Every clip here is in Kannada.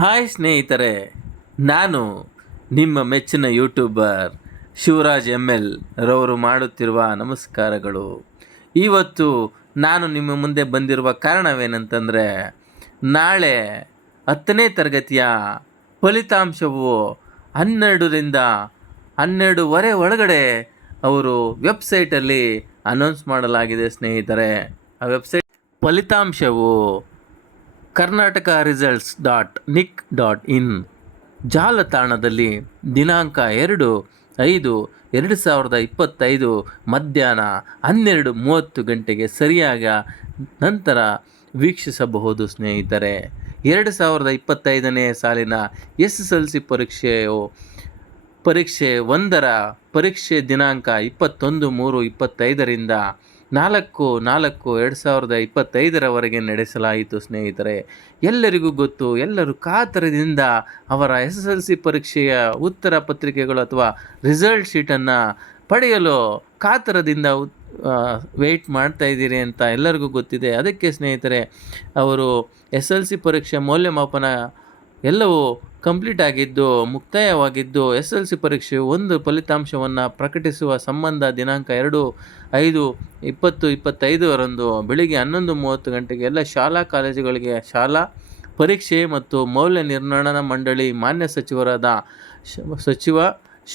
ಹಾಯ್ ಸ್ನೇಹಿತರೆ, ನಾನು ನಿಮ್ಮ ಮೆಚ್ಚಿನ ಯೂಟ್ಯೂಬರ್ ಶಿವರಾಜ್ ಎಂ ಎಲ್ ರವರು ಮಾಡುತ್ತಿರುವ ನಮಸ್ಕಾರಗಳು. ಇವತ್ತು ನಾನು ನಿಮ್ಮ ಮುಂದೆ ಬಂದಿರುವ ಕಾರಣವೇನಂತಂದರೆ, ನಾಳೆ ಹತ್ತನೇ ತರಗತಿಯ ಫಲಿತಾಂಶವು ಹನ್ನೆರಡರಿಂದ ಹನ್ನೆರಡೂವರೆ ಒಳಗಡೆ ಅವರು ವೆಬ್ಸೈಟಲ್ಲಿ ಅನೌನ್ಸ್ ಮಾಡಲಾಗಿದೆ ಸ್ನೇಹಿತರೆ. ಆ ವೆಬ್ಸೈಟ್ ಫಲಿತಾಂಶವು Karnataka results dot nic dot in ಜಾಲತಾಣದಲ್ಲಿ ದಿನಾಂಕ ಎರಡು, ಐದು, ಎರಡು ಸಾವಿರದ ಇಪ್ಪತ್ತೈದು ಮಧ್ಯಾಹ್ನ ಹನ್ನೆರಡು ಮೂವತ್ತು ಗಂಟೆಗೆ ಸರಿಯಾಗ ನಂತರ ವೀಕ್ಷಿಸಬಹುದು ಸ್ನೇಹಿತರೆ. ಎರಡು ಸಾವಿರದ ಇಪ್ಪತ್ತೈದನೇ ಸಾಲಿನ ಎಸ್ ಎಸ್ ಎಲ್ ಸಿ ಪರೀಕ್ಷೆಯು ಪರೀಕ್ಷೆ ಒಂದರ ಪರೀಕ್ಷೆ ದಿನಾಂಕ ಇಪ್ಪತ್ತೊಂದು ಮೂರು ಇಪ್ಪತ್ತೈದರಿಂದ ನಾಲ್ಕು ನಾಲ್ಕು, ಎರಡು ಸಾವಿರದ ಇಪ್ಪತ್ತೈದರವರೆಗೆ ನಡೆಸಲಾಯಿತು, ಸ್ನೇಹಿತರೆ. ಎಲ್ಲರಿಗೂ ಗೊತ್ತು, ಎಲ್ಲರೂ ಕಾತರದಿಂದ ಅವರ ಎಸ್ ಎಸ್ ಎಲ್ ಸಿ ಪರೀಕ್ಷೆಯ ಉತ್ತರ ಪತ್ರಿಕೆಗಳು ಅಥವಾ ರಿಸಲ್ಟ್ ಶೀಟನ್ನು ಪಡೆಯಲು ಕಾತರದಿಂದ ವೆಯ್ಟ್ ಮಾಡ್ತಾ ಇದ್ದೀರಿ ಅಂತ ಎಲ್ಲರಿಗೂ ಗೊತ್ತಿದೆ. ಅದಕ್ಕೆ ಸ್ನೇಹಿತರೆ, ಅವರು ಎಸ್ ಎಲ್ ಸಿ ಪರೀಕ್ಷೆ ಮೌಲ್ಯಮಾಪನ ಎಲ್ಲವೂ ಕಂಪ್ಲೀಟ್ ಆಗಿದ್ದು, ಮುಕ್ತಾಯವಾಗಿದ್ದು, ಎಸ್ ಎಲ್ ಸಿ ಪರೀಕ್ಷೆ ಒಂದು ಫಲಿತಾಂಶವನ್ನು ಪ್ರಕಟಿಸುವ ಸಂಬಂಧ ದಿನಾಂಕ ಎರಡು ಐದು ಇಪ್ಪತ್ತು ಇಪ್ಪತ್ತೈದರಂದು ಬೆಳಿಗ್ಗೆ ಹನ್ನೊಂದು ಮೂವತ್ತು ಗಂಟೆಗೆ ಎಲ್ಲ ಶಾಲಾ ಕಾಲೇಜುಗಳಿಗೆ ಶಾಲಾ ಪರೀಕ್ಷೆ ಮತ್ತು ಮೌಲ್ಯ ನಿರ್ಣಯನ ಮಂಡಳಿ ಮಾನ್ಯ ಸಚಿವರಾದ ಸಚಿವ,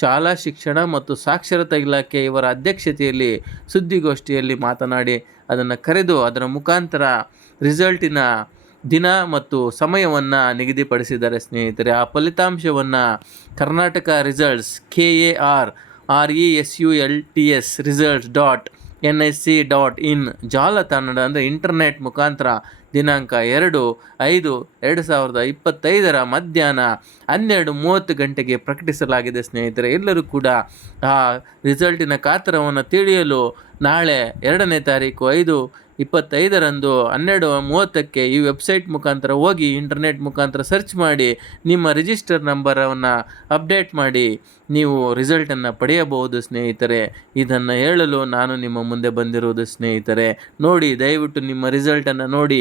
ಶಾಲಾ ಶಿಕ್ಷಣ ಮತ್ತು ಸಾಕ್ಷರತಾ ಇಲಾಖೆ ಇವರ ಅಧ್ಯಕ್ಷತೆಯಲ್ಲಿ ಸುದ್ದಿಗೋಷ್ಠಿಯಲ್ಲಿ ಮಾತನಾಡಿ, ಅದನ್ನು ಕರೆದು ಅದರ ಮುಖಾಂತರ ರಿಸಲ್ಟಿನ ದಿನ ಮತ್ತು ಸಮಯವನ್ನು ನಿಗದಿಪಡಿಸಿದ್ದಾರೆ ಸ್ನೇಹಿತರೆ. ಆ ಫಲಿತಾಂಶವನ್ನು Karnataka results K A R R E S U L T S results dot N S C dot in ಜಾಲತಾಣದ ಅಂದರೆ ಇಂಟರ್ನೆಟ್ ಮುಖಾಂತರ ದಿನಾಂಕ ಎರಡು ಐದು ಎರಡು ಸಾವಿರದ ಇಪ್ಪತ್ತೈದರ ಮಧ್ಯಾಹ್ನ ಹನ್ನೆರಡು ಮೂವತ್ತು ಗಂಟೆಗೆ ಪ್ರಕಟಿಸಲಾಗಿದೆ, ಸ್ನೇಹಿತರೆ. ಎಲ್ಲರೂ ಕೂಡ ಆ ರಿಸಲ್ಟಿನ ಕಾತರವನ್ನು ತಿಳಿಯಲು ನಾಳೆ ಎರಡನೇ ತಾರೀಕು ಐದು ಇಪ್ಪತ್ತೈದರಂದು ಹನ್ನೆರಡು ಮೂವತ್ತಕ್ಕೆ ಈ ವೆಬ್ಸೈಟ್ ಮುಖಾಂತರ ಹೋಗಿ ಇಂಟರ್ನೆಟ್ ಮುಖಾಂತರ ಸರ್ಚ್ ಮಾಡಿ ನಿಮ್ಮ ರಿಜಿಸ್ಟರ್ ನಂಬರನ್ನು ಅಪ್ಡೇಟ್ ಮಾಡಿ ನೀವು ರಿಸಲ್ಟನ್ನು ಪಡೆಯಬಹುದು, ಸ್ನೇಹಿತರೆ. ಇದನ್ನು ಹೇಳಲು ನಾನು ನಿಮ್ಮ ಮುಂದೆ ಬಂದಿರುವುದು, ಸ್ನೇಹಿತರೆ. ನೋಡಿ, ದಯವಿಟ್ಟು ನಿಮ್ಮ ರಿಸಲ್ಟನ್ನು ನೋಡಿ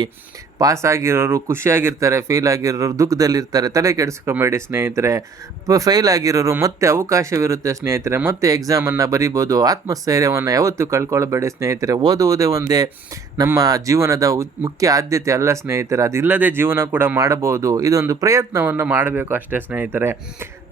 ಪಾಸ್ ಆಗಿರೋರು ಖುಷಿಯಾಗಿರ್ತಾರೆ ಫೇಲ್ ಆಗಿರೋರು ದುಃಖದಲ್ಲಿರ್ತಾರೆ, ತಲೆ ಕೆಡಿಸ್ಕೊಬೇಡಿ ಸ್ನೇಹಿತರೆ. ಫೇಲ್ ಆಗಿರೋರು ಮತ್ತೆ ಅವಕಾಶವಿರುತ್ತೆ ಸ್ನೇಹಿತರೆ. ಮತ್ತೆ ಎಕ್ಸಾಮನ್ನು ಬರಿಬೋದು, ಆತ್ಮಸ್ಥೈರ್ಯವನ್ನು ಯಾವತ್ತೂ ಕಳ್ಕೊಳ್ಬೇಡಿ ಸ್ನೇಹಿತರೆ. ಓದುವುದೇ ಒಂದೇ ನಮ್ಮ ಜೀವನದ ಮುಖ್ಯ ಆದ್ಯತೆ ಅಲ್ಲ ಸ್ನೇಹಿತರೆ. ಅದಿಲ್ಲದೆ ಜೀವನ ಕೂಡ ಮಾಡಬಹುದು. ಇದೊಂದು ಪ್ರಯತ್ನವನ್ನು ಮಾಡಬೇಕು ಅಷ್ಟೇ ಸ್ನೇಹಿತರೆ.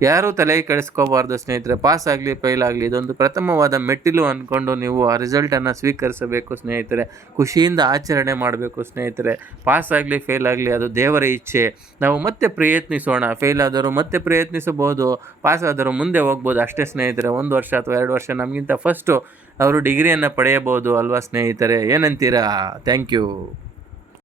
ಯಾರೂ ತಲೆ ಕೆಡಿಸ್ಕೋಬಾರ್ದು, ಸ್ನೇಹಿತರೆ. ಪಾಸ್ ಆಗಲಿ ಫೈಲ್ ಆಗಲಿ, ಇದೊಂದು ಪ್ರಥಮವಾದ ಮೆಟ್ಟಿಲು ಅಂದ್ಕೊಂಡು ನೀವು ಆ ರಿಸಲ್ಟನ್ನು ಸ್ವೀಕರಿಸಬೇಕು, ಸ್ನೇಹಿತರೆ. ಖುಷಿಯಿಂದ ಆಚರಣೆ ಮಾಡಬೇಕು, ಸ್ನೇಹಿತರೆ. ಪಾಸ್ ಆಗಲಿ ಫೇಲ್ ಆಗಲಿ, ಅದು ದೇವರ ಇಚ್ಛೆ. ನಾವು ಮತ್ತೆ ಪ್ರಯತ್ನಿಸೋಣ. ಫೇಲ್ ಆದರೂ ಮತ್ತೆ ಪ್ರಯತ್ನಿಸಬಹುದು. ಪಾಸ್ ಆದರೂ ಮುಂದೆ ಹೋಗ್ಬೋದು. ಅಷ್ಟೇ, ಸ್ನೇಹಿತರೆ. ಒಂದು ವರ್ಷ ಅಥವಾ ಎರಡು ವರ್ಷ ನಮಗಿಂತ ಫಸ್ಟು ಅವರು ಡಿಗ್ರಿಯನ್ನು ಪಡೆಯಬಹುದು ಅಲ್ವಾ, ಸ್ನೇಹಿತರೆ? ಏನಂತೀರಾ? Thank you